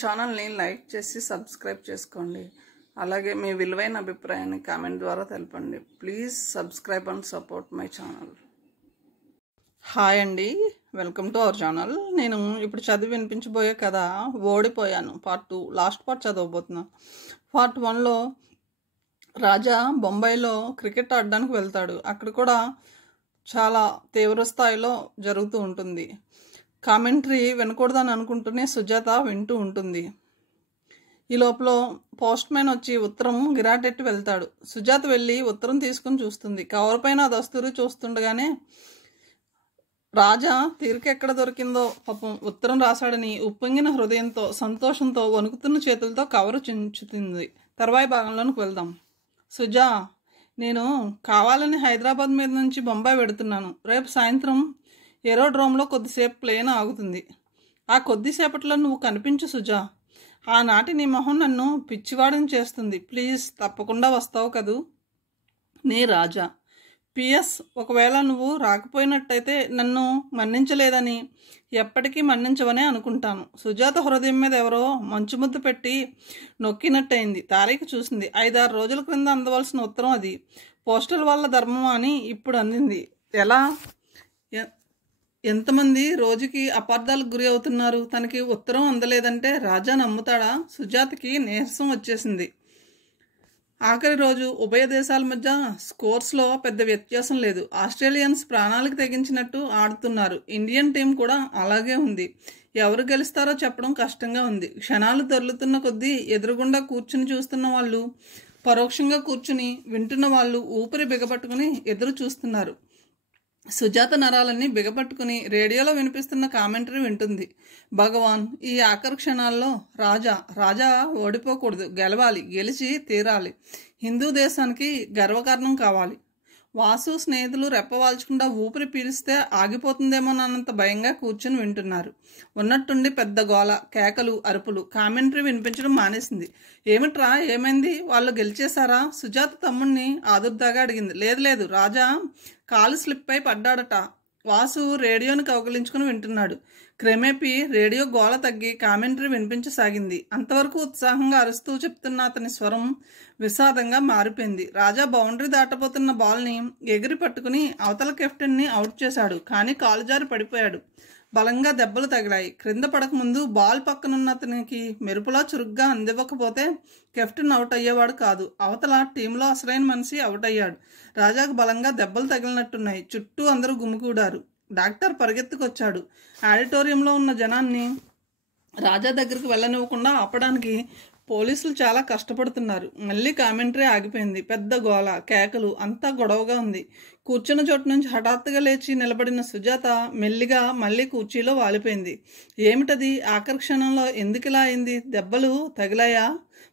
ఛానల్ని లైక్ చేసి సబ్స్క్రైబ్ చేసుకోండి. అలాగే మీ విలువైన అభిప్రాయాన్ని కామెంట్ ద్వారా తెలపండి. Please subscribe and support my channel. Hi అండి, వెల్కమ్ టు అవర్ ఛానల్. నేను ఇప్పుడు చదివి వినిపించబోయే కథ ఓడిపోయాను పార్ట్ 2 లాస్ట్ పార్ట్ చదవబోతున్నాను. పార్ట్ 1లో రాజా బొంబాయిలో క్రికెట్ ఆడడానికి వెళ్తాడు. అక్కడ కూడా చాలా తీవ్ర స్థాయిలో జరుగుతూ ఉంటుంది. కామెంటరీ వినకూడదని అనుకుంటూనే సుజాత వింటూ ఉంటుంది. ఈ లోపల పోస్ట్ మ్యాన్ వచ్చి ఉత్తరం గిరాటెట్టి వెళ్తాడు. సుజాత వెళ్ళి ఉత్తరం తీసుకుని చూస్తుంది. కవర్ పైన దస్తూరి చూస్తుండగానే రాజా తీరికెక్కడ దొరికిందో పాపం ఉత్తరం రాశాడని ఉప్పొంగిన హృదయంతో సంతోషంతో వణుకుతున్న చేతులతో కవరు చించుతుంది. తర్వాయి భాగంలోనికి వెళ్దాం. సుజా, నేను కావాలని హైదరాబాద్ మీద నుంచి బొంబాయి వెడుతున్నాను. రేపు సాయంత్రం ఏరోడ్రోమ్లో కొద్దిసేపు ప్లేన్ ఆగుతుంది. ఆ కొద్దిసేపట్లో నువ్వు కనిపించు సుజా. ఆనాటి నీ మొహం నన్ను పిచ్చివాడిని చేస్తుంది. ప్లీజ్ తప్పకుండా వస్తావు కదూ? నీ రాజా. PS, ఒకవేళ నువ్వు రాకపోయినట్టయితే నన్ను మన్నించలేదని, ఎప్పటికీ మన్నించవనే అనుకుంటాను. సుజాత హృదయం మీద ఎవరో మంచు ముద్ద పెట్టి నొక్కినట్టయింది. తారీఖు చూసింది. 5-6 రోజుల క్రింద అందవలసిన ఉత్తరం అది. పోస్టల్ వాళ్ళ ధర్మం అని ఇప్పుడు అందింది. ఎలా? ఎంతమంది రోజుకి అపార్థాలకు గురి అవుతున్నారు. తనకి ఉత్తరం అందలేదంటే రాజా నమ్ముతాడా? సుజాతకి నీరసం వచ్చేసింది. ఆఖరి రోజు ఉభయ దేశాల మధ్య స్కోర్స్లో పెద్ద వ్యత్యాసం లేదు. ఆస్ట్రేలియన్స్ ప్రాణాలకు తెగించినట్టు ఆడుతున్నారు. ఇండియన్ టీం కూడా అలాగే ఉంది. ఎవరు గెలుస్తారో చెప్పడం కష్టంగా ఉంది. క్షణాలు దొర్లుతున్న కొద్దీ ఎదురుగుండా కూర్చుని చూస్తున్న వాళ్ళు, పరోక్షంగా కూర్చుని వింటున్న వాళ్ళు ఊపిరి బిగపట్టుకుని ఎదురు చూస్తున్నారు. సుజాత నరాలన్నీ బిగపట్టుకుని రేడియోలో వినిపిస్తున్న కామెంటరీ వింటుంది. భగవాన్, ఈ ఆఖరి క్షణాల్లో రాజా ఓడిపోకూడదు, గెలవాలి, గెలిచి తీరాలి. హిందూ దేశానికి గర్వకారణం కావాలి. వాసు స్నేహితులు రెప్పవాల్చకుండా ఊపిరి పీలిస్తే ఆగిపోతుందేమోనన్నంత భయంగా కూర్చుని వింటున్నారు. ఉన్నట్టుండి పెద్ద గోల, కేకలు, అరుపులు. కామెంటరీ వినిపించడం మానేసింది. ఏమిట్రా, ఏమైంది? వాళ్ళు గెలిచేశారా? సుజాత తమ్ముణ్ణి ఆదుర్దాగా అడిగింది. లేదు, రాజా కాలు స్లిప్ అయి పడ్డాడట. వాసు రేడియోని కౌగిలించుకుని వింటున్నాడు. క్రమేపీ రేడియో గోల తగ్గి కామెంటరీ వినిపించసాగింది. అంతవరకు ఉత్సాహంగా అరుస్తూ చెప్తున్న అతని స్వరం విషాదంగా మారిపోయింది. రాజా బౌండరీ దాటబోతున్న బాల్ని ఎగిరి పట్టుకుని అవతల కెప్టెన్ని అవుట్ చేశాడు. కానీ కాలుజారి పడిపోయాడు. బలంగా దెబ్బలు తగిలాయి. క్రింద పడకముందు బాల్ పక్కనున్న అతనికి మెరుపులా చురుగ్గా అందివ్వకపోతే కెప్టెన్ అవుట్ అయ్యేవాడు కాదు. అవతల టీంలో అసలైన మనిషి అవుట్ అయ్యాడు. రాజాకు బలంగా దెబ్బలు తగిలినట్టున్నాయి. చుట్టూ అందరూ గుమికూడారు. డాక్టర్ పరిగెత్తుకొచ్చాడు. ఆడిటోరియంలో ఉన్న జనాన్ని రాజా దగ్గరికి వెళ్ళనివ్వకుండా ఆపడానికి పోలీసులు చాలా కష్టపడుతున్నారు. మళ్ళీ కామెంటరీ ఆగిపోయింది. పెద్ద గోల, కేకలు, అంతా గొడవగా ఉంది. కూర్చున్న చోటు నుంచి హఠాత్తుగా లేచి నిలబడిన సుజాత మెల్లిగా మళ్ళీ కుర్చీలో వాలిపోయింది. ఏమిటది? ఆఖరి క్షణంలో ఎందుకిలా అయింది? దెబ్బలు తగిలాయా?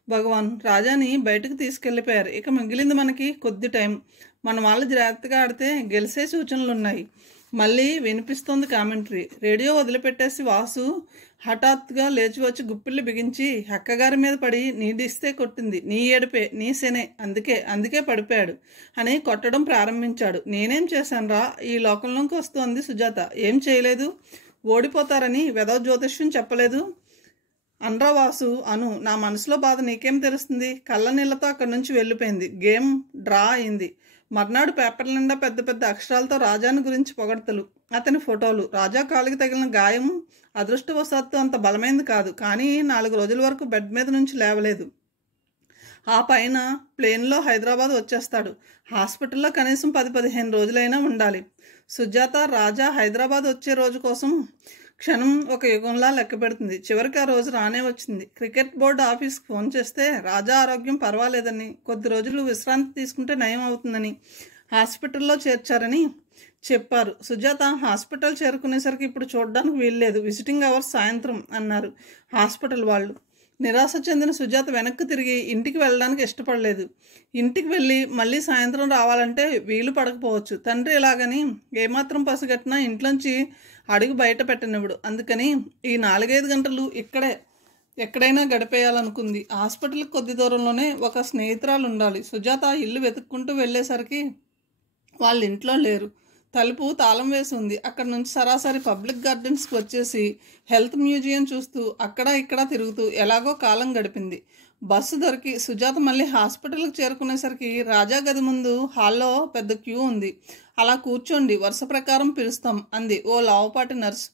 భగవాన్, రాజాని బయటకు తీసుకెళ్ళిపోయారు. ఇక మిగిలింది మనకి కొద్ది టైం. మన వాళ్ళు జాగ్రత్తగా ఆడితే గెలిసే సూచనలున్నాయి. మళ్ళీ వినిపిస్తోంది కామెంటరీ. రేడియో వదిలిపెట్టేసి వాసు హఠాత్తుగా లేచి వచ్చి గుప్పిళ్ళు బిగించి అక్కగారి మీద పడి నీడిస్తే కొట్టింది. నీ ఏడిపే, నీ శనే, అందుకే పడిపోయాడు అని కొట్టడం ప్రారంభించాడు. నేనేం చేశానురా? ఈ లోకంలోకి వస్తోంది సుజాత. ఏం చేయలేదు. ఓడిపోతారని వెధవ జ్యోతిష్యం చెప్పలేదు అనరా వాసు. అను, నా మనసులో బాధ నీకేం తెలుస్తుంది? కళ్ళ నీళ్లతో అక్కడి నుంచి వెళ్ళిపోయింది. గేమ్ డ్రా అయింది. మర్నాడు పేపర్ల నిండా పెద్ద పెద్ద అక్షరాలతో రాజాని గురించి పొగడ్తలు, అతని ఫోటోలు. రాజా కాలికి తగిలిన గాయం అదృష్టవశాత్తు అంత బలమైంది కాదు. కానీ 4 రోజుల వరకు బెడ్ మీద నుంచి లేవలేదు. ఆ పైన ప్లేన్లో హైదరాబాద్ వచ్చేస్తాడు. హాస్పిటల్లో కనీసం 10-15 రోజులైనా ఉండాలి. సుజాత రాజా హైదరాబాద్ వచ్చే రోజు కోసం క్షణం ఒక యుగంలా లెక్క పెడుతుంది. చివరికి ఆ రోజు రానే వచ్చింది. క్రికెట్ బోర్డు ఆఫీస్కి ఫోన్ చేస్తే రాజా ఆరోగ్యం పర్వాలేదని, కొద్ది రోజులు విశ్రాంతి తీసుకుంటే నయం అవుతుందని, హాస్పిటల్లో చేర్చారని చెప్పారు. సుజాత హాస్పిటల్ చేరుకునేసరికి ఇప్పుడు చూడడానికి వీల్లేదు, విజిటింగ్ అవర్స్ సాయంత్రం అన్నారు హాస్పిటల్ వాళ్ళు. నిరాశ చెందిన సుజాత వెనక్కి తిరిగి ఇంటికి వెళ్ళడానికి ఇష్టపడలేదు. ఇంటికి వెళ్ళి మళ్ళీ సాయంత్రం రావాలంటే వీలు పడకపోవచ్చు. తండ్రి ఇలాగని ఏమాత్రం పసిగట్టినా ఇంట్లోంచి అడుగు బయట పెట్టనివ్వడు. అందుకని ఈ 4-5 గంటలు ఎక్కడైనా గడిపేయాలనుకుంది. హాస్పిటల్కి కొద్ది దూరంలోనే ఒక స్నేహితురాలు ఉండాలి. సుజాత ఇల్లు వెతుక్కుంటూ వెళ్ళేసరికి వాళ్ళ ఇంట్లో లేరు. తలుపు తాళం వేసి ఉంది. అక్కడ నుంచి సరాసరి పబ్లిక్ గార్డెన్స్కి వచ్చేసి హెల్త్ మ్యూజియం చూస్తూ అక్కడ ఇక్కడ తిరుగుతూ ఎలాగో కాలం గడిపింది. బస్సు దొరికి సుజాత మళ్ళీ హాస్పిటల్కి చేరుకునేసరికి రాజా గది ముందు హాల్లో పెద్ద క్యూ ఉంది. అలా కూర్చోండి, వరుస ప్రకారం పిలుస్తాం అంది ఓ లావుపాటి నర్సు.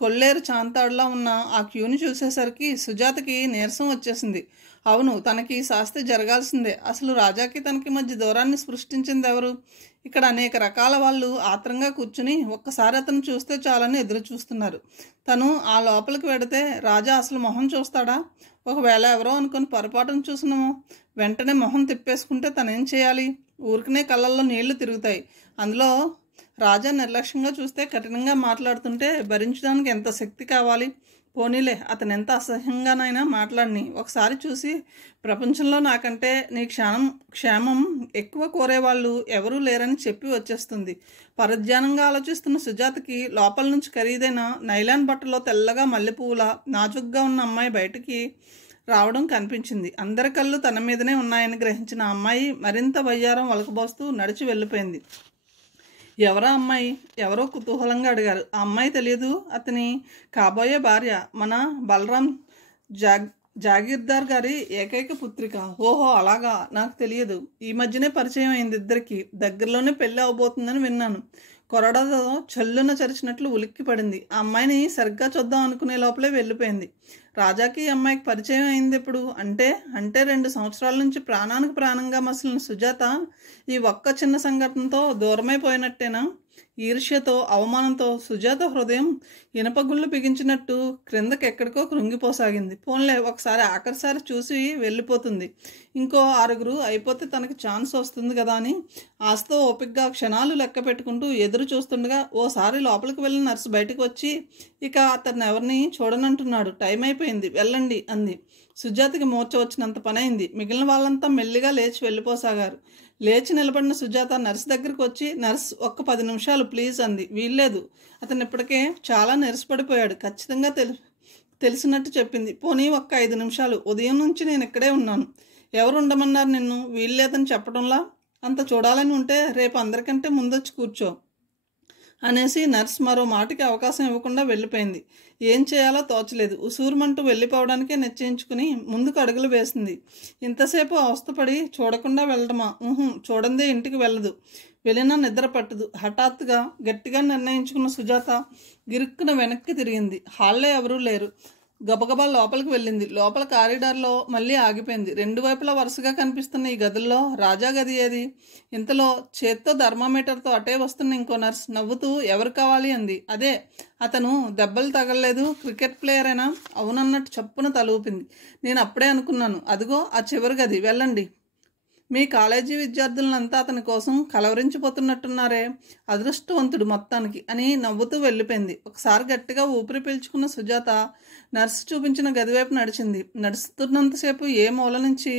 కొల్లేరు చాంతాడులా ఉన్న ఆ క్యూని చూసేసరికి సుజాతకి నీరసం వచ్చేసింది. అవును, తనకి శాస్తి జరగాల్సిందే. అసలు రాజాకి తనకి మధ్య దూరాన్ని సృష్టించింది ఎవరు? ఇక్కడ అనేక రకాల వాళ్ళు ఆత్రంగా కూర్చుని ఒక్కసారి అతను చూస్తే చాలని ఎదురు చూస్తున్నారు. తను ఆ లోపలికి వెడితే రాజా అసలు మొహం చూస్తాడా? ఒకవేళ ఎవరో అనుకుని పొరపాటును చూసినామో వెంటనే మొహం తిప్పేసుకుంటే తనేం చేయాలి? ఊరికనే కళ్ళల్లో నీళ్లు తిరుగుతాయి. అందులో రాజా నిర్లక్ష్యంగా చూస్తే, కఠినంగా మాట్లాడుతుంటే భరించడానికి ఎంత శక్తి కావాలి? పోనీలే, అతను ఎంత అసహ్యంగానైనా మాట్లాడిని ఒకసారి చూసి ప్రపంచంలో నాకంటే నీ క్షేమం ఎక్కువ కోరేవాళ్ళు ఎవరూ లేరని చెప్పి వచ్చేస్తుంది. పరధ్యానంగా ఆలోచిస్తున్న సుజాతకి లోపల నుంచి ఖరీదైన నైలాన్ బట్టలో తెల్లగా మల్లెపువ్వుల నాజుగ్గా ఉన్న అమ్మాయి బయటికి రావడం కనిపించింది. అందరి కళ్ళు తన మీదనే ఉన్నాయని గ్రహించిన అమ్మాయి మరింత వయ్యారం వలకబోస్తూ నడిచి వెళ్ళిపోయింది. ఎవరా అమ్మాయి? ఎవరో కుతూహలంగా అడిగారు. ఆ అమ్మాయి తెలియదు, అతని కాబోయే భార్య, మన బలరాం జాగీర్దార్ గారి ఏకైక పుత్రిక. ఓహో అలాగా, నాకు తెలియదు. ఈ మధ్యనే పరిచయం అయింది ఇద్దరికి. దగ్గరలోనే పెళ్ళి అవబోతుందని విన్నాను. కొరడతో చల్లున చరిచినట్లు ఉలిక్కి పడింది. ఆ అమ్మాయిని సరిగ్గా చూద్దాం అనుకునే లోపలే వెళ్ళిపోయింది. రాజాకి ఈ అమ్మాయికి పరిచయం అయింది ఎప్పుడు? అంటే 2 సంవత్సరాల నుంచి ప్రాణానికి ప్రాణంగా మసిలిన సుజాత ఈ ఒక్క చిన్న సంఘటనతో దూరమైపోయినట్టేనా? ఈర్ష్యతో, అవమానంతో సుజాత హృదయం ఇనపగుళ్ళు బిగించినట్టు క్రిందకెక్కడికో కృంగిపోసాగింది. పోన్లే, ఒకసారి ఆఖరిసారి చూసి వెళ్ళిపోతుంది. ఇంకో 6 అయిపోతే తనకి ఛాన్స్ వస్తుంది కదా అని ఆశతో ఓపికగా క్షణాలు లెక్క పెట్టుకుంటూ ఎదురు చూస్తుండగా ఓసారి లోపలికి వెళ్ళిన నర్సు బయటకు వచ్చి, ఇక అతన్ని ఎవరిని చూడనంటున్నాడు, టైం అయిపోయింది, వెళ్ళండి అంది. సుజాతకి మూర్ఛ వచ్చినంత పనైంది. మిగిలిన వాళ్ళంతా మెల్లిగా లేచి వెళ్ళిపోసాగారు. లేచి నిలబడిన సుజాత నర్సు దగ్గరికి వచ్చి, నర్స్ ఒక్క 10 నిమిషాలు ప్లీజ్ అంది. వీల్లేదు, అతను ఇప్పటికే చాలా నీరసపడిపోయాడు. ఖచ్చితంగా తెలిసినట్టు చెప్పింది. పోనీ ఒక్క 5 నిమిషాలు, ఉదయం నుంచి నేను ఇక్కడే ఉన్నాను. ఎవరు ఉండమన్నారు నిన్ను? వీల్లేదని చెప్పడంలా? అంత చూడాలని ఉంటే రేపు అందరికంటే ముందొచ్చి కూర్చో అనేసి నర్స్ మరో మాటకి అవకాశం ఇవ్వకుండా వెళ్ళిపోయింది. ఏం చేయాలో తోచలేదు. ఉసూరుమంటూ వెళ్ళిపోవడానికే నిశ్చయించుకుని ముందుకు అడుగులు వేసింది. ఇంతసేపు అవస్థపడి చూడకుండా వెళ్ళడమా? చూడందే ఇంటికి వెళ్ళదు. వెళ్ళినా నిద్ర పట్టదు. హఠాత్తుగా గట్టిగా నిర్ణయించుకున్న సుజాత గిరుక్కున వెనక్కి తిరిగింది. హాల్లో ఎవరూ లేరు. గబగబా లోపలికి వెళ్ళింది. లోపల కారిడార్లో మళ్ళీ ఆగిపోయింది. 2 వైపులా వరుసగా కనిపిస్తున్న ఈ గదుల్లో రాజా గది ఏది? ఇంతలో చేత్తో థర్మామీటర్తో అటే వస్తున్న ఇంకో నర్స్ నవ్వుతూ ఎవరు కావాలి అంది. అదే, అతను దెబ్బలు తగలలేదు, క్రికెట్ ప్లేయరేనా? అవునన్నట్టు చప్పున తలూపింది. నేను అప్పుడే అనుకున్నాను. అదిగో ఆ చివరి గది, వెళ్ళండి. మీ కాలేజీ విద్యార్థులంతా అతని కోసం కలవరించిపోతున్నట్టున్నారే. అదృష్టవంతుడు మొత్తానికి అని నవ్వుతూ వెళ్ళిపోయింది. ఒకసారి గట్టిగా ఊపిరి పీల్చుకున్న సుజాత నర్సు చూపించిన గదివైపు నడిచింది. నడుస్తున్నంతసేపు ఏ మూల నుంచి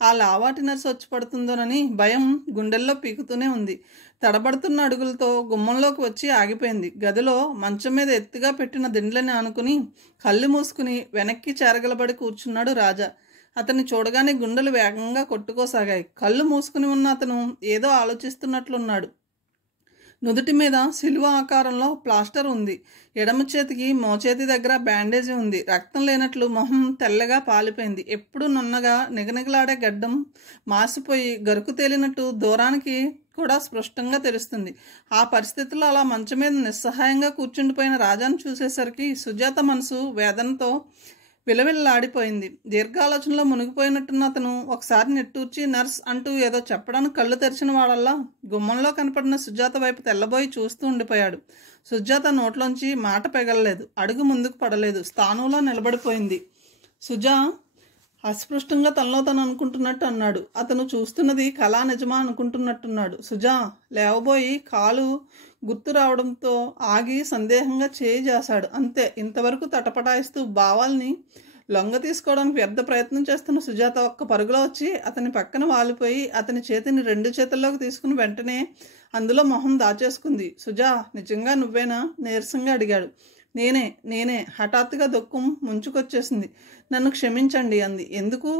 ఆ లావాటి నర్సు వచ్చి పడుతుందోనని భయం గుండెల్లో పీకుతూనే ఉంది. తడబడుతున్న అడుగులతో గుమ్మంలోకి వచ్చి ఆగిపోయింది. గదిలో మంచం మీద ఎత్తుగా పెట్టిన దిండ్లని ఆనుకుని కళ్ళు మూసుకుని వెనక్కి చేరగలబడి కూర్చున్నాడు రాజా. అతన్ని చూడగానే గుండెలు వేగంగా కొట్టుకోసాగాయి. కళ్ళు మూసుకుని ఉన్న అతను ఏదో ఆలోచిస్తున్నట్లున్నాడు. నుదుటి మీద సిలువ ఆకారంలో ప్లాస్టర్ ఉంది. ఎడమ చేతికి మోచేతి దగ్గర బ్యాండేజీ ఉంది. రక్తం లేనట్లు మొహం తెల్లగా పాలిపోయింది. ఎప్పుడు నున్నగా నిగనిగలాడే గడ్డం మాసిపోయి గరుకు తేలినట్టు దూరానికి కూడా స్పష్టంగా తెలుస్తుంది. ఆ పరిస్థితుల్లో అలా మంచం మీద నిస్సహాయంగా కూర్చుండిపోయిన రాజాను చూసేసరికి సుజాత మనసు వేదనతో విలవిల్లాడిపోయింది. దీర్ఘాలోచనలో మునిగిపోయినట్టున్న అతను ఒకసారి నిట్టూర్చి నర్స్ అంటూ ఏదో చెప్పడానికి కళ్ళు తెరిచిన వాడల్లా గుమ్మంలో కనపడిన సుజాత వైపు తెల్లబోయి చూస్తూ ఉండిపోయాడు. సుజాత నోట్లోంచి మాట పెగలలేదు, అడుగు ముందుకు పడలేదు, స్థానంలో నిలబడిపోయింది. సుజా అస్పృష్టంగా తనలో తను అనుకుంటున్నట్టు అన్నాడు. అతను చూస్తున్నది కళా నిజమా అనుకుంటున్నట్టున్నాడు. సుజా లేవబోయి కాలు గుర్తు రావడంతో ఆగి సందేహంగా చేయి చేశాడు. అంతే. ఇంతవరకు తటపటాయిస్తూ భావాల్ని లొంగ తీసుకోవడానికి వ్యర్థ ప్రయత్నం చేస్తున్న సుజాత ఒక్క పరుగులో వచ్చి అతని పక్కన వాలిపోయి అతని చేతిని 2 చేతుల్లోకి తీసుకుని వెంటనే అందులో మొహం దాచేసుకుంది. సుజా, నిజంగా నువ్వేనా? నీరసంగా అడిగాడు. నేనే. హఠాత్తుగా దుఃఖం ముంచుకొచ్చేసింది. నన్ను క్షమించండి అంది. ఎందుకు?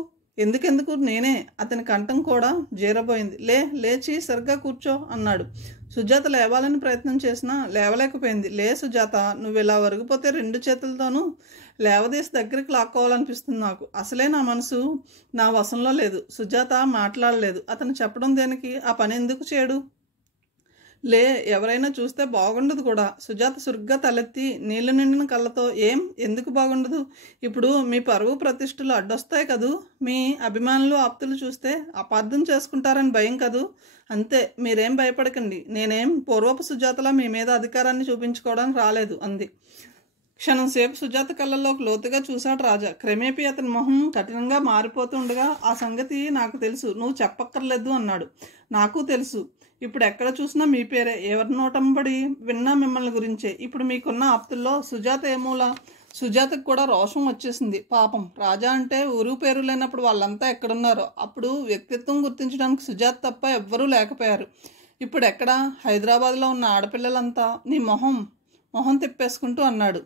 ఎందుకెందుకు నేనే. అతని కంఠం కూడా జీరబోయింది. లేచి సరిగ్గా కూర్చో అన్నాడు. సుజాత లేవాలని ప్రయత్నం చేసినా లేవలేకపోయింది. సుజాత, నువ్వు ఇలా వరిగిపోతే 2 చేతులతోనూ లేవదీసి దగ్గరికి లాక్కోవాలనిపిస్తుంది నాకు. అసలే నా మనసు నా వశంలో లేదు. సుజాత మాట్లాడలేదు. అతను చెప్పడం దేనికి? ఆ పని ఎందుకు చేయడు? ఎవరైనా చూస్తే బాగుండదు కూడా. సుజాత సురుగ్గా తలెత్తి నీళ్లు నిండిన కళ్ళతో, ఎందుకు బాగుండదు? ఇప్పుడు మీ పరువు ప్రతిష్టలు అడ్డొస్తాయి కదూ. మీ అభిమానులు ఆప్తులు చూస్తే అపార్థం చేసుకుంటారని భయం కదూ. అంతే, మీరేం భయపడకండి. నేనేం పూర్వపు సుజాతలా మీ మీద అధికారాన్ని చూపించుకోవడానికి రాలేదు అంది. క్షణంసేపు సుజాత కళ్ళల్లోకి లోతుగా చూశాడు రాజా. క్రమేపీ అతని మొహం కఠినంగా మారిపోతుండగా, ఆ సంగతి నాకు తెలుసు, నువ్వు చెప్పక్కర్లేదు అన్నాడు. నాకు తెలుసు. ఇప్పుడు ఎక్కడ చూసినా మీ పేరే. ఎవరి నోటంబడి విన్నా మిమ్మల్ని గురించే. ఇప్పుడు మీకున్న ఆప్తుల్లో సుజాత ఏమూలా? సుజాతకు కూడా రోషం వచ్చేసింది. పాపం, రాజా అంటే ఊరు పేరు లేనప్పుడు వాళ్ళంతా ఎక్కడున్నారో. అప్పుడు వ్యక్తిత్వం గుర్తించడానికి సుజాత తప్ప ఎవ్వరూ లేకపోయారు. ఇప్పుడు ఎక్కడ? హైదరాబాద్లో ఉన్న ఆడపిల్లలంతా నీ మొహం తిప్పేసుకుంటూ అన్నాడు.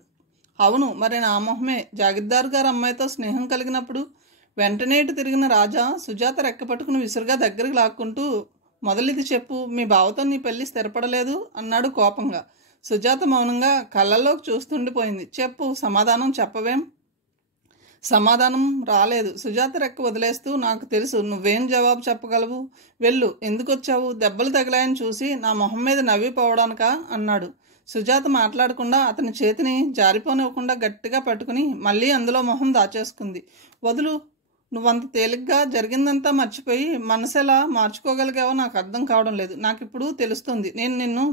అవును, మరి నా మొహమే. జాగిద్దారు గారు అమ్మాయితో స్నేహం కలిగినప్పుడు వెంటనే ఇటు తిరిగిన రాజా సుజాత రెక్కపట్టుకుని విసురుగా దగ్గరికి లాక్కుంటూ, మొదలిది చెప్పు, మీ బావతో నీ పెళ్లి స్థిరపడలేదు అన్నాడు కోపంగా. సుజాత మౌనంగా కళ్ళల్లోకి చూస్తుండిపోయింది. చెప్పు, సమాధానం చెప్పవేం? సమాధానం రాలేదు. సుజాత రెక్క వదిలేస్తూ, నాకు తెలుసు, నువ్వేం జవాబు చెప్పగలవు? వెళ్ళు. ఎందుకు వచ్చావు? దెబ్బలు తగిలాయని చూసి నా మొహం మీద నవ్విపోవడానికా అన్నాడు. సుజాత మాట్లాడకుండా అతని చేతిని జారిపోనివ్వకుండా గట్టిగా పట్టుకుని మళ్ళీ అందులో మొహం దాచేసుకుంది. వదులు. నువ్వంత తేలిగ్గా జరిగిందంతా మర్చిపోయి మనసు ఎలా మార్చుకోగలిగావో నాకు అర్థం కావడం లేదు. నాకు ఇప్పుడు తెలుస్తుంది. నేను నిన్ను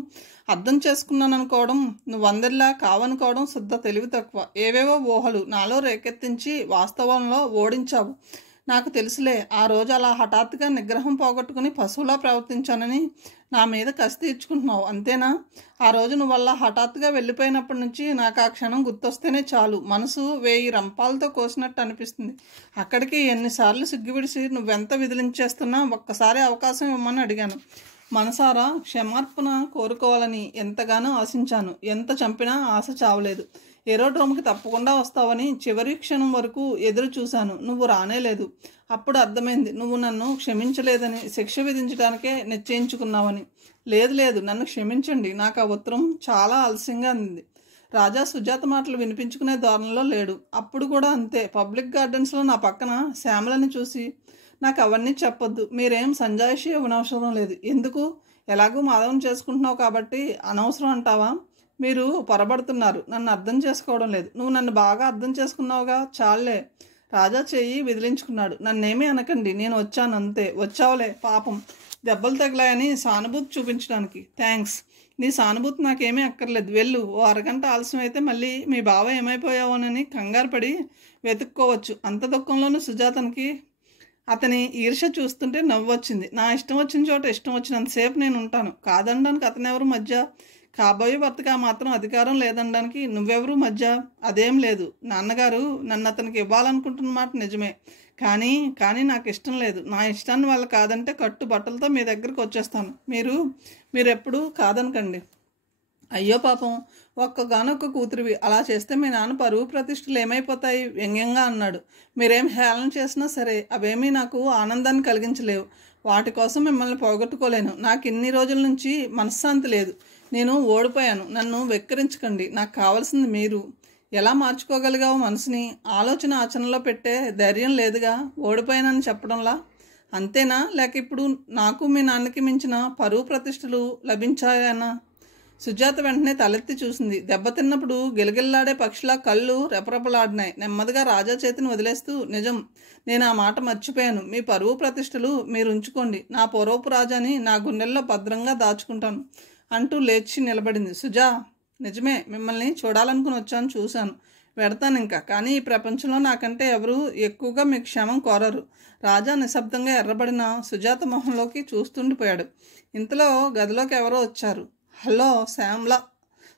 అర్థం చేసుకున్నాను అనుకోవడం, నువ్వు అందరిలా కావనుకోవడం శుద్ధ తెలివి తక్కువ. ఏవేవో ఊహలు నాలో రేకెత్తించి వాస్తవంలో ఓడించావు. నాకు తెలుసులే. ఆ రోజు అలా హఠాత్తుగా నిగ్రహం పోగొట్టుకుని పశువులా ప్రవర్తించానని నా మీద కసి తీర్చుకుంటున్నావు, అంతేనా? ఆ రోజు నువ్వు అలా హఠాత్తుగా వెళ్ళిపోయినప్పటి నుంచి నాకు ఆ క్షణం గుర్తొస్తేనే చాలు మనసు 1000 రంపాలతో కోసినట్టు అనిపిస్తుంది. అక్కడికి ఎన్నిసార్లు సిగ్గువిడిసి నువ్వెంత విదిలించేస్తున్నా ఒక్కసారి అవకాశం ఇవ్వమని అడిగాను. మనసారా క్షమార్పణ కోరుకోవాలని ఎంతగానో ఆశించాను. ఎంత చంపినా ఆశ చావలేదు. ఏరోడ్రోమ్కి తప్పకుండా వస్తావని చివరి క్షణం వరకు ఎదురు చూశాను. నువ్వు రానేలేదు. అప్పుడు అర్థమైంది, నువ్వు నన్ను క్షమించలేదని, శిక్ష విధించడానికే నిశ్చయించుకున్నావని. లేదు, నన్ను క్షమించండి. నాకు ఆ ఉత్తరం చాలా ఆలస్యంగా అందింది. రాజా సుజాత మాటలు వినిపించుకునే ధోరణిలో లేడు. అప్పుడు కూడా అంతే. పబ్లిక్ గార్డెన్స్లో నా పక్కన శ్యామలని చూసి, నాకు అవన్నీ చెప్పొద్దు, మీరేం సంజాయిషి ఇవ్వనవసరం లేదు. ఎందుకు? ఎలాగూ మాధవం చేసుకుంటున్నావు కాబట్టి అనవసరం అంటావా? మీరు పొరబడుతున్నారు. నన్ను అర్థం చేసుకోవడం లేదు. నువ్వు నన్ను బాగా అర్థం చేసుకున్నావుగా, చాలే. రాజా చెయ్యి విదిలించుకున్నాడు. నన్నేమీ అనకండి, నేను వచ్చాను అంతే. వచ్చావులే, పాపం దెబ్బలు తగిలాయని సానుభూతి చూపించడానికి. థ్యాంక్స్. నీ సానుభూతి నాకేమీ అక్కర్లేదు. వెళ్ళు. ఓ అరగంట ఆలస్యం అయితే మళ్ళీ మీ బావ ఏమైపోయావోనని కంగారు పడి వెతుక్కోవచ్చు. అంత దుఃఖంలోనూ సుజాతనికి అతని ఈర్ష్య చూస్తుంటే నవ్వొచ్చింది. నా ఇష్టం వచ్చిన చోట ఇష్టం వచ్చినంతసేపు నేను ఉంటాను. కాదనడానికి అతనెవరు మధ్య? కాబోయే భర్తగా మాత్రం అధికారం లేదనడానికి నువ్వెవరు మధ్య? అదేం లేదు. నాన్నగారు నన్ను అతనికి ఇవ్వాలనుకుంటున్న మాట నిజమే. కానీ నాకు ఇష్టం లేదు. నా ఇష్టాన్ని వాళ్ళు కాదంటే కట్టు బట్టలతో మీ దగ్గరికి వచ్చేస్తాను. మీరెప్పుడూ కాదనకండి. అయ్యో పాపం, ఒక్కగానొక్క కూతురివి. అలా చేస్తే మీ నాన్న పరువు ప్రతిష్టలు ఏమైపోతాయి? వ్యంగ్యంగా అన్నాడు. మీరేం హేళన చేసినా సరే అవేమీ నాకు ఆనందాన్ని కలిగించలేవు. వాటి కోసం మిమ్మల్ని పోగొట్టుకోలేను. నాకు ఇన్ని రోజుల నుంచి మనశ్శాంతి లేదు. నేను ఓడిపోయాను. నన్ను వెక్కిరించకండి. నాకు కావాల్సింది మీరు. ఎలా మార్చుకోగలిగావు మనసుని? ఆచరణలో పెట్టే ధైర్యం లేదుగా. ఓడిపోయానని చెప్పడంలా అంతేనా? లేక ఇప్పుడు నాకు మీ నాన్నకి మించిన పరువు ప్రతిష్టలు లభించాయనా? సుజాత వెంటనే తలెత్తి చూసింది. దెబ్బతిన్నప్పుడు గిలగిల్లాడే పక్షిలా కళ్ళు రెపరెపలాడినాయి. నెమ్మదిగా రాజా చేతిని వదిలేస్తూ, నిజం, నేను ఆ మాట మర్చిపోయాను. మీ పరువు ప్రతిష్టలు మీరు ఉంచుకోండి. నా పూర్వపు రాజాని నా గుండెల్లో భద్రంగా దాచుకుంటాను అంటూ లేచి నిలబడింది. సుజా, నిజమే, మిమ్మల్ని చూడాలనుకుని వచ్చాను, చూశాను, వెడతాను ఇంకా. కానీ ఈ ప్రపంచంలో నాకంటే ఎవరు ఎక్కువగా మీకు క్షమం కోరరు. రాజా నిశ్శబ్దంగా ఎర్రబడిన సుజాత మొహంలోకి చూస్తుండిపోయాడు. ఇంతలో గదిలోకి ఎవరో వచ్చారు. హలో,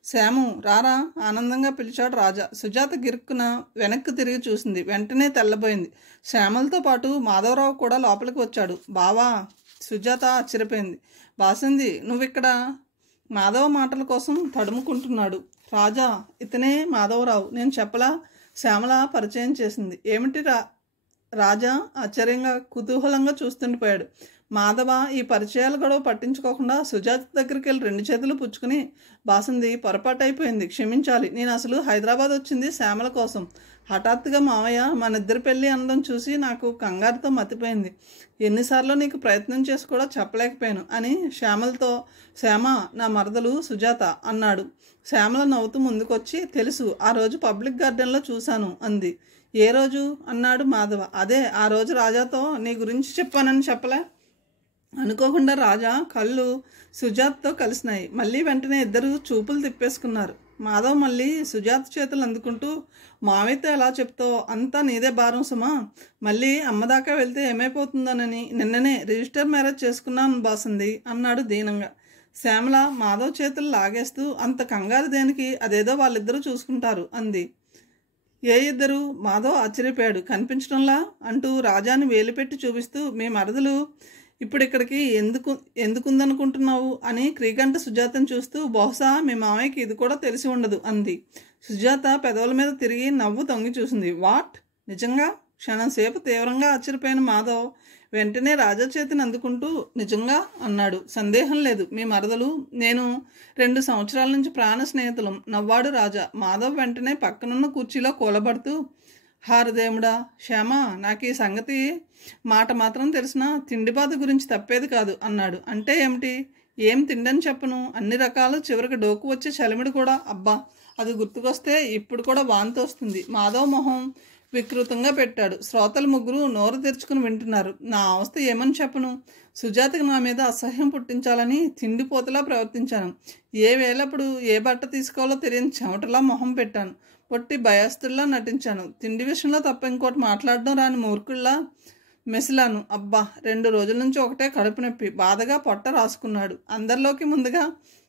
శాము, రారా ఆనందంగా పిలిచాడు రాజా. సుజాత గిరుక్కున వెనక్కి తిరిగి చూసింది. వెంటనే తెల్లబోయింది. శ్యామలతో పాటు మాధవరావు కూడా లోపలికి వచ్చాడు. బావా? సుజాత ఆశ్చర్యపోయింది. బాసింది, నువ్విక్కడ? మాధవ మాటల కోసం తడుముకుంటున్నాడు. రాజా, ఇతనే మాధవరావు. నేను చెప్పలా? శ్యామల పరిచయం చేసింది. ఏమిటి రాజా ఆశ్చర్యంగా కుతూహలంగా చూస్తుండిపోయాడు. మాధవ ఈ పరిచయాలు గొడవ పట్టించుకోకుండా సుజాత దగ్గరికి వెళ్ళి 2 చేతులు పుచ్చుకుని, బాసింది, పొరపాటు అయిపోయింది, క్షమించాలి. నేను అసలు హైదరాబాద్ వచ్చింది శ్యామల కోసం. హఠాత్తుగా మావయ్య మన ఇద్దరి పెళ్ళి అనడం చూసి నాకు కంగారుతో మతిపోయింది. ఎన్నిసార్లు నీకు ప్రయత్నం చేసి కూడా చెప్పలేకపోయాను అని శ్యామలతో, శ్యామ నా మరదలు సుజాత అన్నాడు. శ్యామల నవ్వుతూ ముందుకొచ్చి, తెలుసు, ఆ రోజు పబ్లిక్ గార్డెన్లో చూశాను అంది. ఏ రోజు అన్నాడు మాధవ. అదే, ఆ రోజు రాజాతో నీ గురించి చెప్పానని చెప్పలే. అనుకోకుండా రాజా కళ్ళు సుజాత్తో కలిసినాయి. మళ్ళీ వెంటనే ఇద్దరు చూపులు తిప్పేసుకున్నారు. మాధవ్ మళ్ళీ సుజాత చేతులు అందుకుంటూ, మావయ్యతో ఎలా చెప్తావు, అంతా నీదే భారం సుమా, మళ్ళీ అమ్మదాకా వెళ్తే ఏమైపోతుందోనని నిన్ననే రిజిస్టర్ మ్యారేజ్ చేసుకున్నాను బాసింది అన్నాడు దీనంగా. శ్యామల మాధవ్ చేతులు లాగేస్తూ, అంత కంగారు దేనికి, అదేదో వాళ్ళిద్దరూ చూసుకుంటారు అంది. ఏ ఇద్దరు? మాధవ్ ఆశ్చర్యపోయాడు. కనిపించడంలా అంటూ రాజాని వేలిపెట్టి చూపిస్తూ, మీ మరదలు ఇప్పుడు ఇక్కడికి ఎందుకుందనుకుంటున్నావు అని క్రీగంట సుజాతను చూస్తూ, బహుశా మీ మామయ్యకి ఇది కూడా తెలిసి ఉండదు అంది. సుజాత పెదవుల మీద తిరిగి నవ్వు తొంగి చూసింది. వాట్, నిజంగా? క్షణం సేపు తీవ్రంగా ఆశ్చర్యపోయిన మాధవ్ వెంటనే రాజా చేతిని అందుకుంటూ, నిజంగా అన్నాడు. సందేహం లేదు, మీ మరదలు నేను 2 సంవత్సరాల నుంచి ప్రాణ స్నేహితులం నవ్వాడు రాజా. మాధవ్ వెంటనే పక్కనున్న కుర్చీలో కూలబడుతూ, హారదేముడా శ్యామ, నాకు ఈ సంగతి మాట మాత్రం తెలిసిన తిండి బాధ గురించి తప్పేది కాదు అన్నాడు. అంటే ఏమిటి? ఏం తిండని చెప్పను, అన్ని రకాలు, చివరికి డోకు వచ్చే చలిమిడి కూడా. అబ్బా, అది గుర్తుకొస్తే ఇప్పుడు కూడా వాంతి వస్తుంది. మాధవ్ మొహం వికృతంగా పెట్టాడు. శ్రోతలు ముగ్గురు నోరు తెరుచుకుని వింటున్నారు. నా అవస్థ ఏమని చెప్పను. సుజాతకి నా మీద అసహ్యం పుట్టించాలని తిండిపోతలా ప్రవర్తించాను. ఏ వేళప్పుడు ఏ బట్ట తీసుకోవాలో తెలియని చెమటలా మొహం పెట్టాను. పొట్టి భయస్తుల్లా నటించాను. తిండి విషయంలో తప్ప ఇంకోటి మాట్లాడడం రాని మూర్ఖుల్లా మెసిలాను. అబ్బా, 2 రోజుల నుంచి ఒకటే కడుపు నొప్పి. బాధగా పొట్ట రాసుకున్నాడు. అందరిలోకి ముందుగా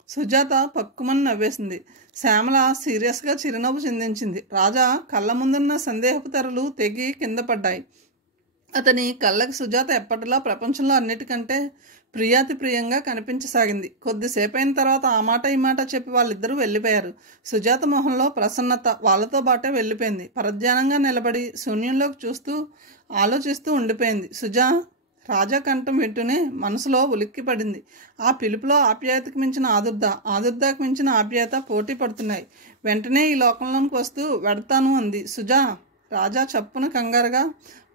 సుజాత పక్కుమని నవ్వేసింది. శ్యామల సీరియస్గా చిరునవ్వు చిందించింది. రాజా కళ్ళ ముందున్న సందేహపు తెరలు తెగి కింద పడ్డాయి. అతని కళ్ళకి సుజాత ఎప్పటిలా ప్రపంచంలో అన్నిటికంటే ప్రియాతి ప్రియంగా కనిపించసాగింది. కొద్దిసేపైన తర్వాత ఆ మాట ఈ మాట చెప్పి వాళ్ళిద్దరూ వెళ్ళిపోయారు. సుజాత మొహంలో ప్రసన్నత వాళ్ళతో బాటే వెళ్ళిపోయింది. పరధ్యానంగా నిలబడి శూన్యంలోకి చూస్తూ ఆలోచిస్తూ ఉండిపోయింది. రాజా కంఠం వింటూనే మనసులో ఉలిక్కి పడింది. ఆ పిలుపులో ఆప్యాయతకు మించిన ఆదుర్దాకు మించిన ఆప్యాయత పోటీ పడుతున్నాయి. వెంటనే ఈ లోకంలోకి వస్తూ వెడతాను అంది రాజా చప్పున కంగారుగా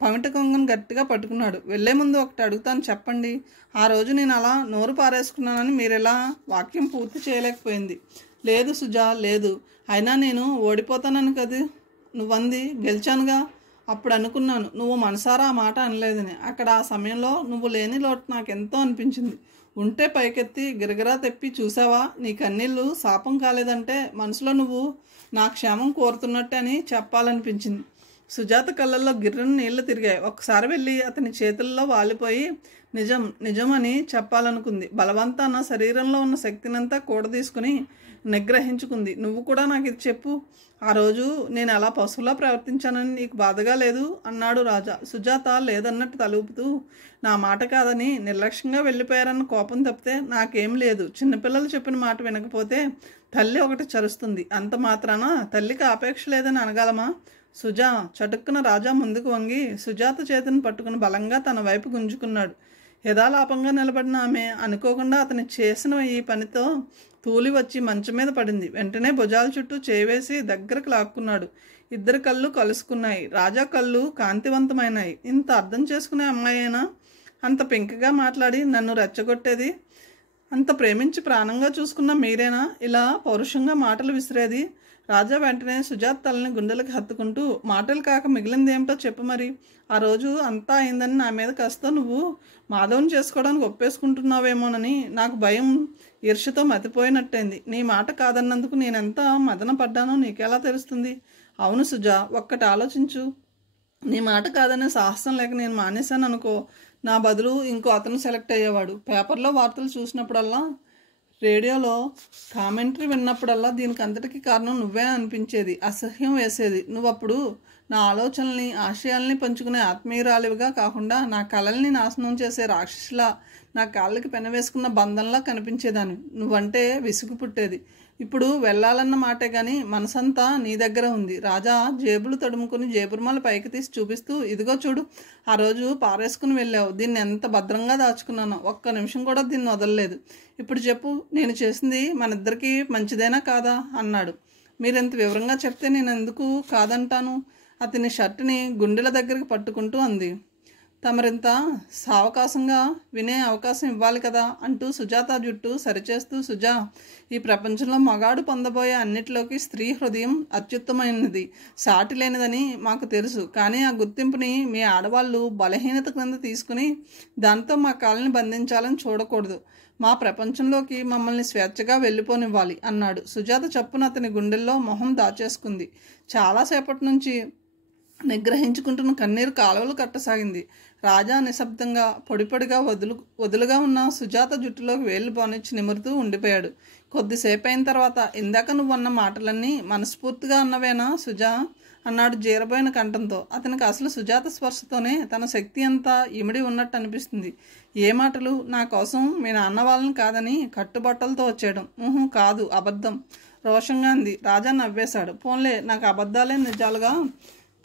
పమిట కొంగను గట్టిగా పట్టుకున్నాడు. వెళ్లే ముందు ఒకటి అడుగుతాను, చెప్పండి. ఆ రోజు నేను అలా నోరు పారేసుకున్నానని మీరెలా? వాక్యం పూర్తి చేయలేకపోయింది. లేదు లేదు, అయినా నేను ఓడిపోతానని కదా నువ్వంది. గెలిచానుగా. అప్పుడు అనుకున్నాను నువ్వు మనసారా ఆ మాట అనలేదని. అక్కడ ఆ సమయంలో నువ్వు లేని లోటు నాకెంతో అనిపించింది. ఉంటే పైకెత్తి గిరగిరా తెప్పి చూసావా? నీ కన్నీళ్ళు శాపం కాలేదంటే మనసులో నువ్వు నా క్షేమం కోరుతున్నట్టే అని చెప్పాలనిపించింది. సుజాత కళ్ళల్లో గిర్రను నీళ్లు తిరిగాయి. ఒక్కసారి వెళ్ళి అతని చేతుల్లో వాలిపోయి నిజం అని చెప్పాలనుకుంది. బలవంతాన శరీరంలో ఉన్న శక్తినంతా కూడదీసుకుని నిగ్రహించుకుంది. నువ్వు కూడా నాకు ఇది చెప్పు. ఆ రోజు నేను అలా పశువులా ప్రవర్తించానని నీకు బాధగా లేదు అన్నాడు రాజా. సుజాత లేదన్నట్టు తలుపుతూ, నా మాట కాదని నిర్లక్ష్యంగా వెళ్ళిపోయారన్న కోపం తప్పితే నాకేం లేదు. చిన్నపిల్లలు చెప్పిన మాట వినకపోతే తల్లి ఒకటి చరుస్తుంది. అంత మాత్రాన తల్లికి ఆపేక్ష లేదని అనగలమా? చటుక్కున రాజా ముందుకు వంగి సుజాత చేతిని పట్టుకుని బలంగా తన వైపు గుంజుకున్నాడు. యథాలాపంగా నిలబడిన ఆమె అనుకోకుండా అతని చేసిన ఈ పనితో తూలి వచ్చి మంచం మీద పడింది. వెంటనే భుజాల చుట్టూ చేవేసి దగ్గరకు లాక్కున్నాడు. ఇద్దరు కళ్ళు కలుసుకున్నాయి. రాజా కళ్ళు కాంతివంతమైనాయి. ఇంత అర్థం చేసుకునే అమ్మాయేనా అంత పెంకగా మాట్లాడి నన్ను రెచ్చగొట్టేది? అంత ప్రేమించి ప్రాణంగా చూసుకున్న మీరేనా ఇలా పౌరుషంగా మాటలు విసిరేది? రాజా వెంటనే సుజాత తలని గుండెలకు హత్తుకుంటూ, మాటలు కాక మిగిలింది ఏమిటో చెప్పు మరి. ఆ రోజు అంతా అయిందని నా మీద కాస్త నువ్వు మాధవ్ని చేసుకోవడానికి ఒప్పేసుకుంటున్నావేమోనని నాకు భయం ఈర్ష్యతో మతిపోయినట్టయింది. నీ మాట కాదన్నందుకు నేనెంత మదన పడ్డానో నీకెలా తెలుస్తుంది? అవును ఒక్కటి ఆలోచించు. నీ మాట కాదనే సాహసం లేక నేను మానేశాను అనుకో, నా బదులు ఇంకో అతను సెలెక్ట్ అయ్యేవాడు. పేపర్లో వార్తలు చూసినప్పుడల్లా, రేడియోలో కామెంటరీ విన్నప్పుడల్లా దీనికి అంతటికీ కారణం నువ్వే అనిపించేది. అసహ్యం వేసేది. నువ్వప్పుడు నా ఆలోచనల్ని ఆశయాల్ని పంచుకునే ఆత్మీయురాలివిగా కాకుండా నా కళల్ని నాశనం చేసే రాక్షసులా, నా కాళ్ళకి పెనవేసుకున్న బంధంలా కనిపించేదాన్ని. నువ్వంటే విసుగు పుట్టేది. ఇప్పుడు వెళ్ళాలన్న మాటే గాని మనసంతా నీ దగ్గర ఉంది. రాజా జేబులు తడుముకుని జేబురుమాలు పైకి తీసి చూపిస్తూ, ఇదిగో చూడు, ఆ రోజు పారేసుకుని వెళ్ళావు. దీన్ని ఎంత భద్రంగా దాచుకున్నానో. ఒక్క నిమిషం కూడా దీన్ని వదలలేదు. ఇప్పుడు చెప్పు, నేను చేసింది మన ఇద్దరికీ మంచిదేనా కాదా అన్నాడు. మీరెంత వివరంగా చెప్తే నేను ఎందుకు కాదంటాను? అతని షర్టుని గుండెల దగ్గరికి పట్టుకుంటూ అంది. తమరింత సావకాశంగా వినే అవకాశం ఇవ్వాలి కదా అంటూ సుజాత జుట్టు సరిచేస్తూ, సుజా, ఈ ప్రపంచంలో మగాడు పొందబోయే అన్నిటిలోకి స్త్రీ హృదయం అత్యుత్తమైనది, సాటి లేనిదని మాకు తెలుసు. కానీ ఆ గుర్తింపుని మీ ఆడవాళ్ళు బలహీనత కింద తీసుకుని దాంతో మా కాళ్ళని బంధించాలని చూడకూడదు. మా ప్రపంచంలోకి మమ్మల్ని స్వేచ్ఛగా వెళ్ళిపోనివ్వాలి అన్నాడు. సుజాత చప్పున అతని గుండెల్లో మొహం దాచేసుకుంది. చాలాసేపటి నుంచి నిగ్రహించుకుంటున్న కన్నీరు కాలువలు కట్టసాగింది. రాజా నిశ్శబ్దంగా పొడిపొడిగా వదులుగా ఉన్న సుజాత జుట్టులోకి వేళ్లు పోనిచ్చి నిమురుతూ ఉండిపోయాడు. కొద్దిసేపు అయిన తర్వాత, ఇందాక నువ్వన్న మాటలన్నీ మనస్ఫూర్తిగా అన్నవేనా సుజా అన్నాడు జీరబోయిన కంఠంతో. అతనికి అసలు సుజాత స్పర్శతోనే తన శక్తి అంతా ఇమిడి ఉన్నట్టు అనిపిస్తుంది. ఏ మాటలు? నా కోసం మీ నాన్న వాళ్ళని కాదని కట్టుబట్టలతో వచ్చేయడం. కాదు, అబద్ధం రోషంగా అంది. రాజా నవ్వేశాడు. పోన్లే, నాకు అబద్ధాలే నిజాలుగా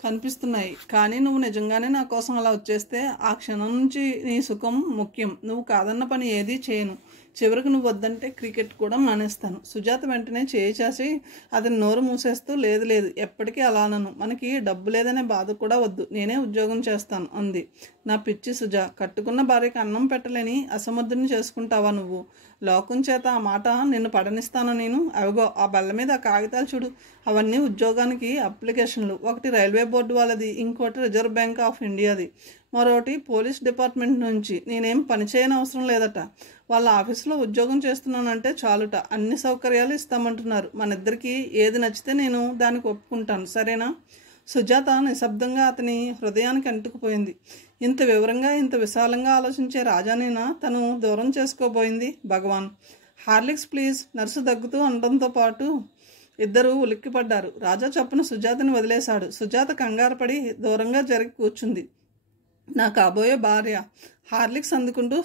కనిపిస్తున్నాయి. కానీ నువ్వు నిజంగానే నా కోసం అలా వచ్చేస్తే ఆ క్షణం నుంచి నీ సుఖం ముఖ్యం. నువ్వు కాదన్న పని ఏదీ చేయను. చివరికి నువ్వు వద్దంటే క్రికెట్ కూడా మానేస్తాను. సుజాత వెంటనే చేసి అతని నోరు మూసేస్తూ, లేదు లేదు, ఎప్పటికీ అలానను. మనకి డబ్బు లేదనే బాధ కూడా వద్దు. నేనే ఉద్యోగం చేస్తాను అంది. నా పిచ్చి సుజా, కట్టుకున్న భార్యకి అన్నం పెట్టలేని అసమర్థుని చేసుకుంటావా నువ్వు? లోకం చేత ఆ మాట నిన్ను పడనిస్తాను నేను. అవిగో ఆ బల్ల మీద ఆ కాగితాలు చూడు. అవన్నీ ఉద్యోగానికి అప్లికేషన్లు. ఒకటి రైల్వే బోర్డు వాళ్ళది, ఇంకోటి రిజర్వ్ బ్యాంక్ ఆఫ్ ఇండియాది, మరోటి పోలీస్ డిపార్ట్మెంట్ నుంచి. నేనేం పని చేయని అవసరం లేదట. వాళ్ళ ఆఫీసులో ఉద్యోగం చేస్తున్నానంటే చాలుట. అన్ని సౌకర్యాలు ఇస్తామంటున్నారు. మన ఇద్దరికి ఏది నచ్చితే నేను దానికి ఒప్పుకుంటాను, సరేనా? సుజాత నిశ్శబ్దంగా అతని హృదయానికి అంటుకుపోయింది. ఇంత వివరంగా ఇంత విశాలంగా ఆలోచించే రాజానేనా తను దూరం చేసుకోబోయింది? భగవాన్! హార్లిక్స్ ప్లీజ్, నర్సు దగ్గుతూ అనడంతో పాటు ఇద్దరూ ఉలిక్కిపడ్డారు. రాజా చప్పున సుజాతని వదిలేశాడు. సుజాత కంగారు పడి దూరంగా జరిగి కూర్చుంది. నా కాబోయే భార్య హార్లిక్స్ అందుకుంటూ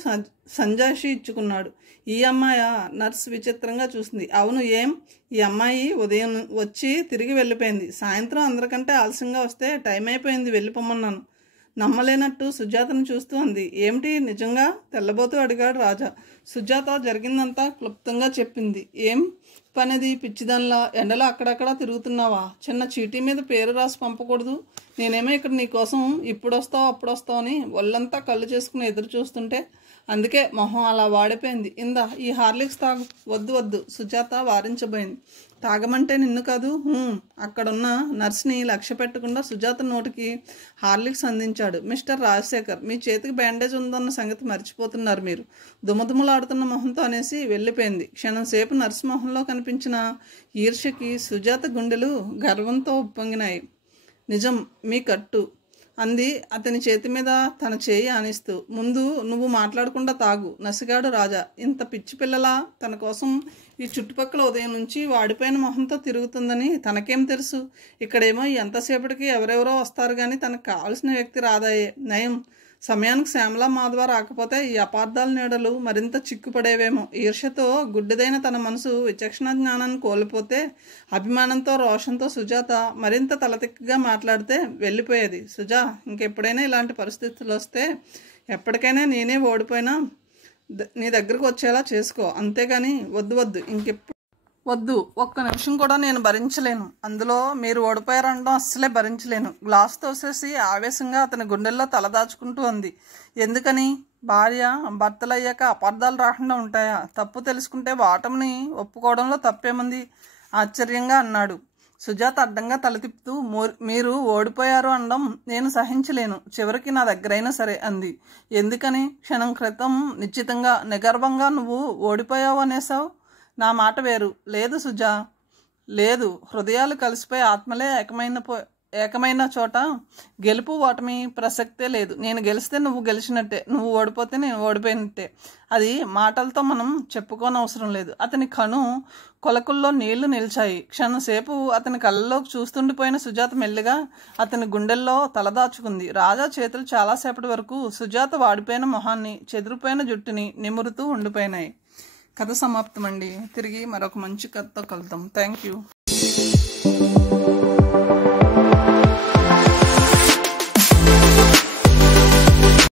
సంజాయిషి ఇచ్చుకున్నాడు. ఈ అమ్మాయా? నర్స్ విచిత్రంగా చూసింది. అవును, ఏం? ఈ అమ్మాయి ఉదయం వచ్చి తిరిగి వెళ్ళిపోయింది. సాయంత్రం అందరికంటే ఆలస్యంగా వస్తే టైం అయిపోయింది, వెళ్ళిపోమన్నాను. నమ్మలేనట్టు సుజాతను చూస్తూ అంది. ఏమిటి, నిజంగా? తెల్లబోతూ అడిగాడు రాజా. సుజాత జరిగిందంతా క్లుప్తంగా చెప్పింది. ఏం పనిది పిచ్చిదానిలా ఎండలో అక్కడక్కడా తిరుగుతున్నావా? చిన్న చీటీ మీద పేరు రాసి పంపకూడదు? నేనేమో ఇక్కడ నీకోసం ఇప్పుడు వస్తావు అప్పుడు వస్తావు అని ఒళ్ళంతా కళ్ళు చేసుకుని ఎదురు చూస్తుంటే అందుకే మొహం అలా వాడిపోయింది. ఇందా ఈ హార్లిక్స్ తాగు. వద్దు వద్దు, సుజాత వారించబోయింది. తాగమంటే నిన్ను కాదు. అక్కడున్న నర్స్ని లక్ష్య పెట్టకుండా సుజాత నోటికి హార్లిక్స్ అందించాడు. మిస్టర్ రాజశేఖర్, మీ చేతికి బ్యాండేజ్ ఉందన్న సంగతి మర్చిపోతున్నారు మీరు, దుమదుమలాడుతున్న మొహంతో అనేసి వెళ్ళిపోయింది. క్షణం సేపు నర్స్ మొహంలో కనిపించిన ఈర్ష్యకి సుజాత గుండెలు గర్వంతో ఉప్పొంగినాయి. నిజం, మీ కట్టు అంది అతని చేతి మీద తన చేయి ఆనిస్తూ. ముందు నువ్వు మాట్లాడకుండా తాగు, నసిగాడు రాజా. ఇంత పిచ్చి పిల్లలా తన కోసం ఈ చుట్టుపక్కల ఉదయం నుంచి వాడిపోయిన మొహంతో తిరుగుతుందని తనకేం తెలుసు? ఇక్కడేమో ఎంతసేపటికి ఎవరెవరో వస్తారు కానీ తనకు కావాల్సిన వ్యక్తి రాదాయే. నయం, సమయానికి శ్యామలా మాధవ రాకపోతే ఈ అపార్థాల నీడలు మరింత చిక్కుపడేవేమో. ఈర్ష్యతో గుడ్డిదైన తన మనసు విచక్షణ జ్ఞానాన్ని కోల్పోతే అభిమానంతో రోషంతో సుజాత మరింత తలతిక్కగా మాట్లాడితే వెళ్ళిపోయేది. సుజా, ఇంకెప్పుడైనా ఇలాంటి పరిస్థితులు వస్తే ఎప్పటికైనా నేనే ఓడిపోయినా నీ దగ్గరకు వచ్చేలా చేసుకో, అంతేగాని వద్దు వద్దు, ఇంకెప్పుడు వద్దు. ఒక్క నిమిషం కూడా నేను భరించలేను. అందులో మీరు ఓడిపోయారనడం అస్సలే భరించలేను. గ్లాస్ తోసేసి ఆవేశంగా అతని గుండెల్లో తలదాచుకుంటూ అంది. ఎందుకని? భార్య భర్తలయ్యాక అపార్థాలు రాకుండా ఉంటాయా? తప్పు తెలుసుకుంటే వాటమిని ఒప్పుకోవడంలో తప్పేముంది? ఆశ్చర్యంగా అన్నాడు. సుజాత అడ్డంగా తల తిప్పుతూ, మీరు ఓడిపోయారు అనడం నేను సహించలేను. చివరికి నా దగ్గరైనా సరే అంది. ఎందుకని? క్షణం క్రితం నిశ్చితంగా నిగర్వంగా నువ్వు ఓడిపోయావు అనేసావు. నా మాట వేరు. లేదు సుజా, లేదు. హృదయాలు కలిసిపోయి ఆత్మలే ఏకమైన చోట గెలుపు ఓటమి ప్రసక్తే లేదు. నేను గెలిస్తే నువ్వు గెలిచినట్టే, నువ్వు ఓడిపోతే నేను ఓడిపోయినట్టే. అది మాటలతో మనం చెప్పుకోనవసరం లేదు. అతని కను కొలకుల్లో నీళ్లు నిలిచాయి. క్షణంసేపు అతని కళ్ళలోకి చూస్తుండిపోయిన సుజాత మెల్లిగా అతని గుండెల్లో తలదాచుకుంది. రాజా చేతులు చాలాసేపటి వరకు సుజాత వాడిపోయిన మొహాన్ని, చెదిరిపోయిన జుట్టుని నిమురుతూ ఉండిపోయినాయి. కథ సమాప్తం అండి. తిరిగి మరొక మంచి కథతో కలుద్దాం. Thank you.